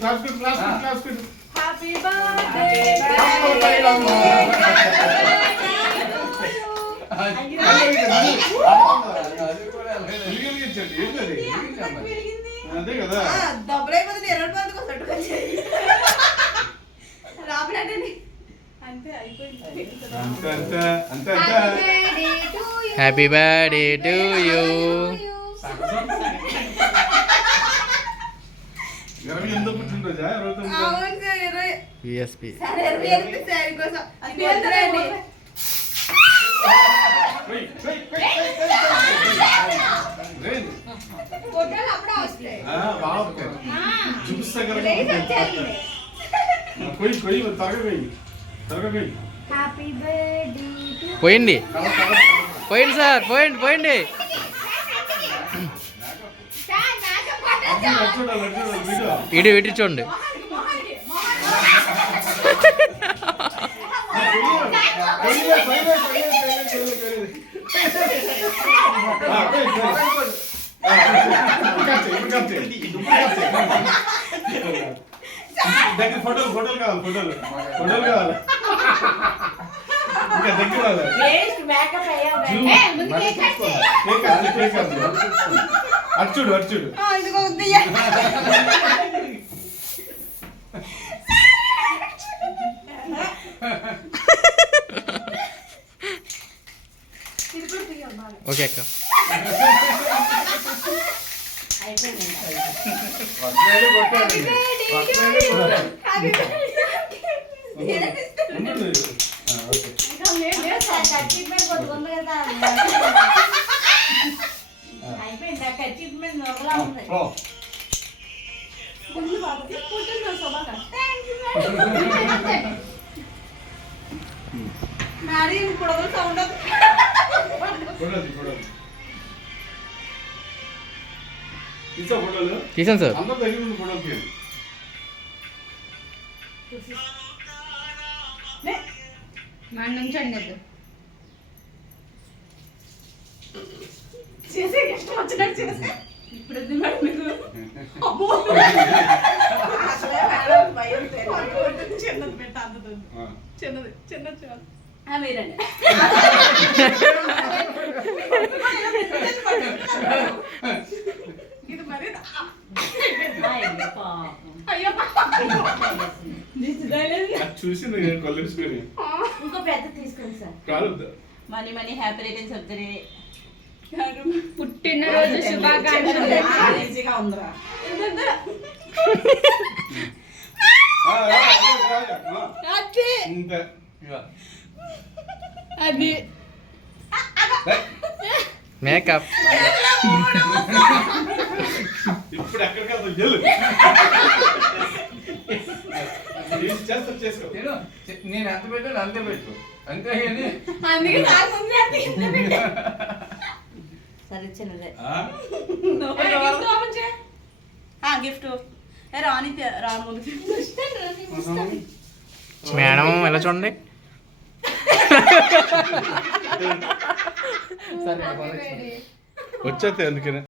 Class కొట్టు class కొట్టు class కొట్టు. హ్యాపీ బర్త్డే అదే కదా డబ్బులైపోతుంది 20 మందికి వస్తట్టుకొచ్చాయి రాబడండి అంతే అయిపోయింది అంతే అంతే అంతే హ్యాపీ బర్త్డే టు యూ. ఇరవై ఎందుకు పుట్టినరోజా? 29. అవును సార్ 20 విఎస్పి. సరే 28 సార్ కోసం అది వద్దులేండి ఫోటోలు అప్పుడే వస్తాయి చూపిస్తా కదా కొయ్యి కొయ్యి త్వరగా కొయ్యి. హ్యాపీ బర్త్డే పోయింది పోయింది సార్ పోయింది పోయింది. ఇటు ఇటు చూడండి. దగ్గర ఫోటోలు ఫోటోలు కావాలి ఫోటోలు ఫోటోలు కావాలి ఇంకా దగ్గర అటు చూడు అటు చూడు. ఓకే అక్క. తీసాను సార్. అందరూ దగ్గర నుండి ఫోటోలు తీయండి. మన నుంచి అండి ఇష్టం వచ్చినట్టు చేసే ఇప్పుడు చిన్నది పెట్ట అందుతుంది చిన్నది చిన్నది చాలు మీరండి ఇది మరి చూసి కొల్లేసుకొని ఇంకో పెద్ద తీసుకోండి సార్ కాదు మనీ మనీ హ్యాపీ రిటర్న్స్ వద్దని పుట్టినరోజు శుభాకాంక్షలు. ఈజీగా ఉందిరా అది మేకప్ ఇప్పుడు ఎక్కడికి వెళ్తావు చేస్తా చేసుకో. నేను ఎంత పెట్టాను అంతే పెట్టు అంతే కానీ అందుకే నాకు ముందే అంత కింద పెట్టా. సరే చిన్నదే గిఫ్ట్ రాని రాను ముందు మేడం ఎలా చూడండి. వచ్చేస్తే అందుకనే